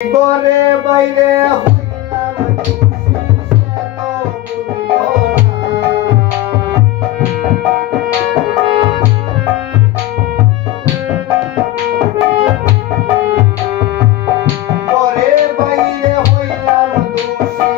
ঘরে বাইরে হইলাম খুশি সে তো বুঝলো না। ঘরে বাইরে হইলাম খুশি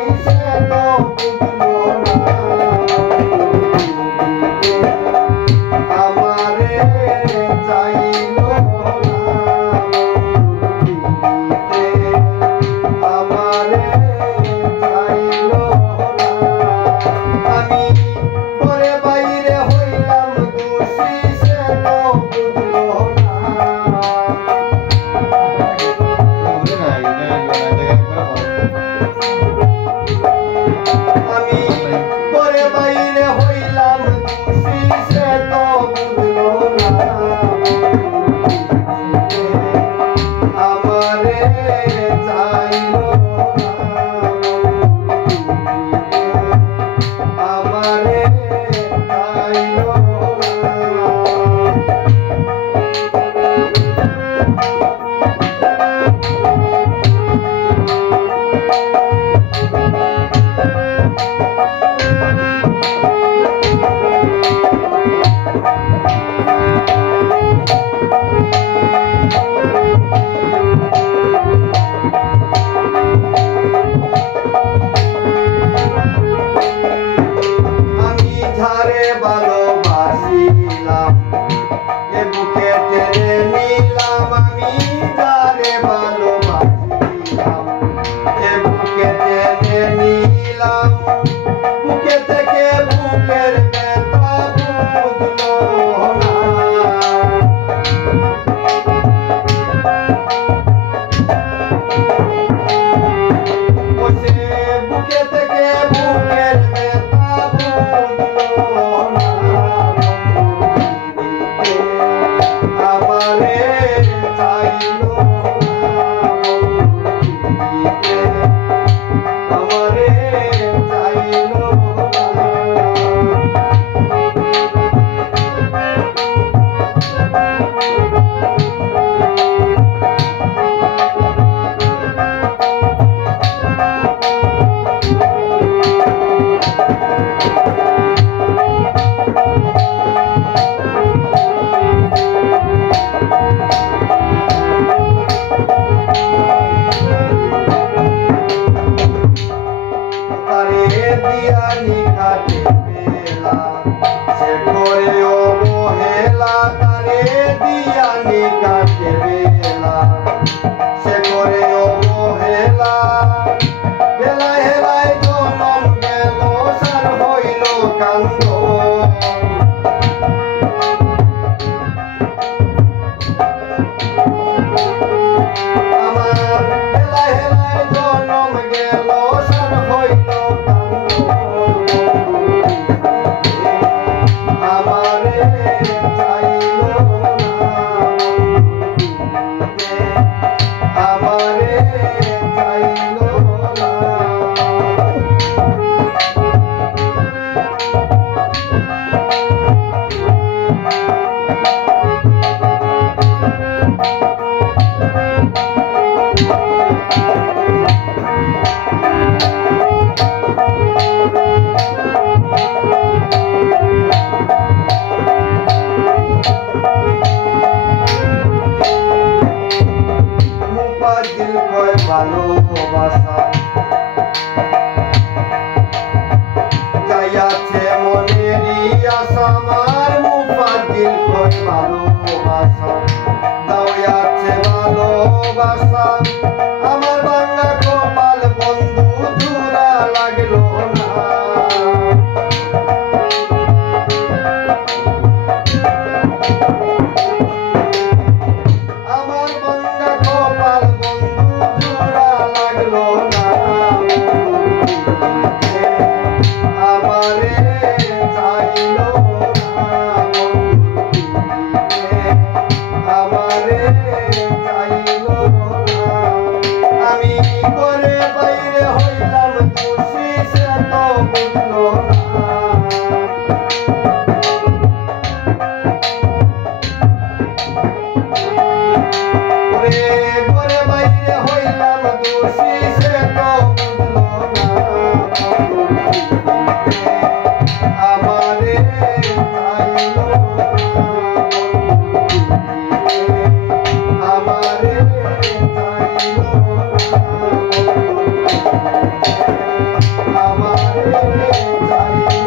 সে তো বুঝলো না। আমারে চাইলো ভালোবাসিলাম এ বুকে টেনে নিলাম আমি যারে ভালোবাসিলাম এ বুকে টেনে নিলাম বুকে থেকে বুকের ব্যথা বুঝলো না। বসে বুকে থেকে বুকের ব্যথা বুঝলো না। আমারে চাইলো আমারে চাইলো দিয়ানি কাটে বেলা সে করে অবহেলা তারে দিয়ানি কাটে বেলা সে করে অবহেলা হেলায় হেলায় জনম গেল সার হইল কান্দ। আমার হেলায় হেলায় জনম গেল সার হইল দিল কয় ভালোবাসা যাইয়াছে মনেরই আশা আমার মুফাদ্দিল কয় ভালোবাসা যাইয়াছে ভালোবাসা আমার ভাঙা কপাল বন্ধু জোড়া লাগলো না। আমার ভাঙা কপাল লাগলো না। আমারে চাইলো না আমারে চাইলো না। আমারে চাইলো